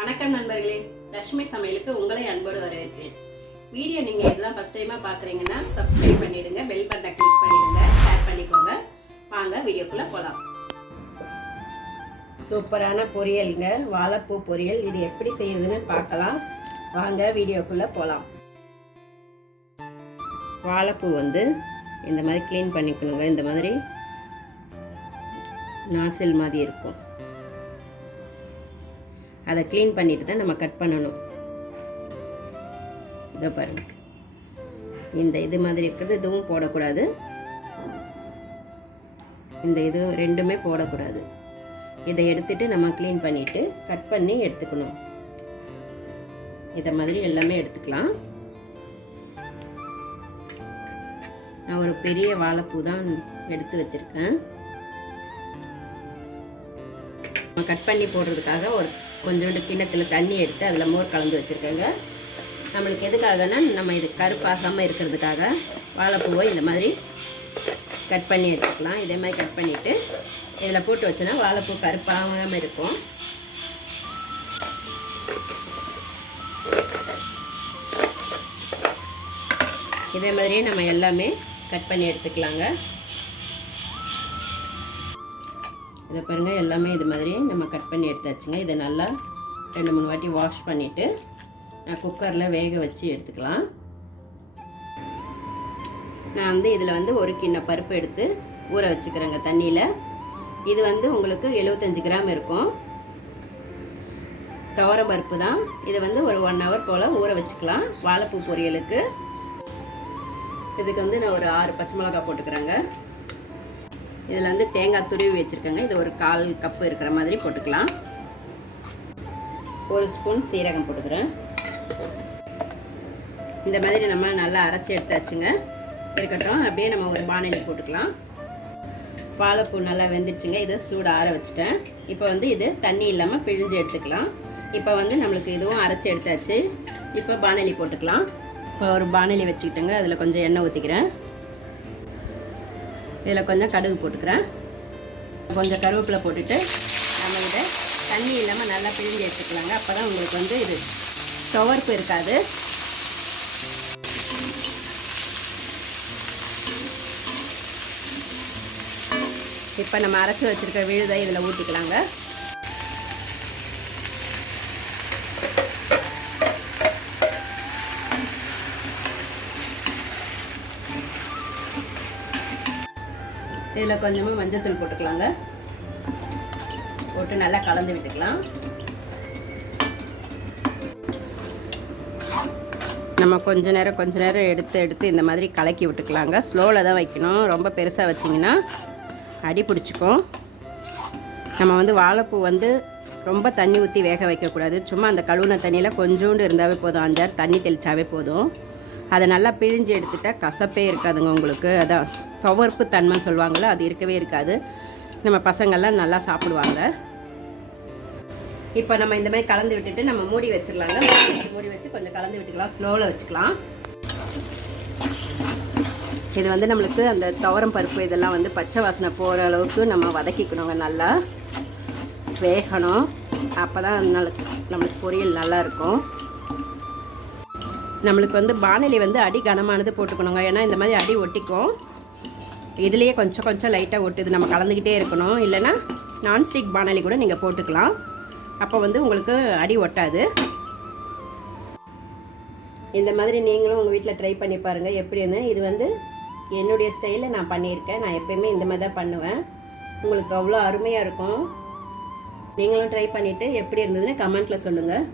வணக்கம் நண்பர்களே. லட்சுமி சமையலுக்கு உங்களை அன்போடு வரவேற்கிறேன். வீடியோ நீங்கள் இதெல்லாம் ஃபஸ்ட் டைமாக பார்க்குறீங்கன்னா சப்ஸ்கிரைப் பண்ணிவிடுங்க பெல் பட்டனை கிளிக் பண்ணிவிடுங்க ஷேர் பண்ணிக்கோங்க. வாங்க வீடியோக்குள்ளே போகலாம் சூப்பரான பொரியலுங்க வாழைப்பூ பொரியல். இது எப்படி செய்யுதுன்னு பார்க்கலாம். வாங்க வீடியோக்குள்ளே போகலாம் வாழைப்பூ வந்து இந்த மாதிரி க்ளீன் பண்ணிக்கணுங்க. இந்த மாதிரி நாசில் மாதிரி இருக்கும். அதை க்ளீன் பண்ணிட்டு தான் நம்ம கட் பண்ணணும். இதோ பாருங்க. இந்த இது மாதிரி இருக்கிறது இதுவும் போடக்கூடாது. இந்த இது ரெண்டுமே போடக்கூடாது. இதை எடுத்துட்டு நம்ம க்ளீன் பண்ணிட்டு கட் பண்ணி எடுத்துக்கணும். இதை மாதிரி எல்லாமே எடுத்துக்கலாம். நான் ஒரு பெரிய வாழைப்பூ தான் எடுத்து வச்சுருக்கேன். நம்ம கட் பண்ணி போடுறதுக்காக ஒரு கொஞ்சோண்டு கிண்ணத்தில் தண்ணி எடுத்து அதில் மோர் கலந்து வச்சுருக்கேங்க. நம்மளுக்கு எதுக்காகனா நம்ம இது கருப்பாகாமல் இருக்கிறதுக்காக வாழைப்பூவை இந்த மாதிரி கட் பண்ணி எடுத்துக்கலாம். இதே மாதிரி கட் பண்ணிவிட்டு இதில் போட்டு வச்சோன்னா வாழைப்பூ கருப்பாகாமல் இருக்கும். இதே மாதிரியே நம்ம எல்லாமே கட் பண்ணி எடுத்துக்கலாங்க. இதை பாருங்கள் எல்லாமே இது மாதிரி நம்ம கட் பண்ணி எடுத்தாச்சுங்க. இதை நல்லா ரெண்டு மூணு வாட்டி வாஷ் பண்ணிவிட்டு நான் குக்கரில் வேக வச்சு எடுத்துக்கலாம். நான் வந்து இதில் வந்து ஒரு கிண்ண பருப்பு எடுத்து ஊற வச்சுக்கிறேங்க தண்ணியில். இது வந்து உங்களுக்கு எழுபத்தஞ்சு கிராம் இருக்கும். துவர பருப்பு தான். இதை வந்து ஒரு ஒன் ஹவர் போல் ஊற வச்சுக்கலாம். வாழைப்பூ பொரியலுக்கு. இதுக்கு வந்து நான் ஒரு ஆறு பச்சை மிளகாய் போட்டுக்கிறேங்க. இதில் வந்து தேங்காய் துருவி வச்சுருக்கேங்க. இது ஒரு கால் கப்பு இருக்கிற மாதிரி போட்டுக்கலாம். ஒரு ஸ்பூன் சீரகம் போட்டுக்கிறேன். இந்த மாதிரி நம்ம நல்லா அரைச்சி எடுத்தாச்சுங்க. இருக்கட்டும் அப்படியே நம்ம ஒரு பானையில் போட்டுக்கலாம். வாழைப்பூ நல்லா வெந்துடுச்சுங்க. இதை சூடு ஆற வச்சுட்டேன். இப்போ வந்து இது தண்ணி இல்லாமல் பிழிஞ்சு எடுத்துக்கலாம். இப்போ வந்து நம்மளுக்கு இதுவும் அரைச்சி எடுத்தாச்சு. இப்போ பானலி போட்டுக்கலாம். இப்போ ஒரு பானலி வச்சுக்கிட்டேங்க. அதில் கொஞ்சம் எண்ணெய் ஊற்றிக்கிறேன் இதில் கொஞ்சம் கடுகு போட்டுக்கிறேன். கொஞ்சம் கருவேப்பிலை போட்டுட்டு நம்ம இதை தண்ணி இல்லாமல் நல்லா பிழிஞ்சு எடுத்துக்கலாங்க. அப்போ தான் உங்களுக்கு வந்து இது துவர்ப்பு இருக்காது. இப்போ நம்ம அரைச்சி வச்சுருக்க விழுதை இதில் ஊற்றிக்கலாங்க இதில் கொஞ்சமாக மஞ்சத்தூள் போட்டுக்கலாங்க. போட்டு நல்லா கலந்து விட்டுக்கலாம். நம்ம கொஞ்ச நேரம் கொஞ்ச நேரம் எடுத்து எடுத்து இந்த மாதிரி கலக்கி விட்டுக்கலாங்க. ஸ்லோவில் தான் வைக்கணும். ரொம்ப பெருசாக வச்சிங்கன்னா அடி பிடிச்சிக்கும். நம்ம வந்து வாழைப்பூ வந்து ரொம்ப தண்ணி ஊற்றி வேக வைக்கக்கூடாது. சும்மா அந்த கழுவுன தண்ணியில் கொஞ்சோண்டு இருந்தாவே போதும். அஞ்சாறு தண்ணி தெளித்தாவே போதும். அதை நல்லா பிழிஞ்சு எடுத்துட்டால் கசப்பே இருக்காதுங்க உங்களுக்கு. அதான் துவர்ப்பு தன்மை சொல்லுவாங்கள்ல அது இருக்கவே இருக்காது. நம்ம பசங்கள்லாம் நல்லா சாப்பிடுவாங்க. இப்போ நம்ம இந்த மாதிரி கலந்து விட்டுட்டு நம்ம மூடி வச்சிடலாங்க. மூடி வச்சு மூடி வச்சு கொஞ்சம் கலந்து விட்டுக்கலாம். ஸ்லோவில் வச்சுக்கலாம். இது வந்து நம்மளுக்கு அந்த துவரம் பருப்பு இதெல்லாம் வந்து பச்சை வாசனை போகிற அளவுக்கு நம்ம வதக்கிக்கணுங்க நல்லா. வேகணும். அப்போ தான் நம்மளுக்கு நம்மளுக்கு பொரியல் நல்லாயிருக்கும் நம்மளுக்கு வந்து பானலி வந்து அடி கனமானது போட்டுக்கணுங்க. ஏன்னா இந்த மாதிரி அடி ஒட்டிக்கும். இதுலேயே கொஞ்சம் கொஞ்சம் லைட்டாக ஒட்டுது. நம்ம கலந்துக்கிட்டே இருக்கணும். இல்லைன்னா நான்ஸ்டிக் பானலி கூட நீங்கள் போட்டுக்கலாம். அப்போ வந்து உங்களுக்கு அடி ஒட்டாது. இந்த மாதிரி நீங்களும் உங்கள் வீட்டில் ட்ரை பண்ணி பாருங்கள் எப்படின்னு இது வந்து என்னுடைய ஸ்டைலில் நான் பண்ணியிருக்கேன். நான் எப்பயுமே இந்த மாதிரி தான் பண்ணுவேன். உங்களுக்கு அவ்வளோ அருமையாக இருக்கும். நீங்களும் ட்ரை பண்ணிவிட்டு எப்படி இருந்ததுன்னு கமெண்ட்டில் சொல்லுங்கள்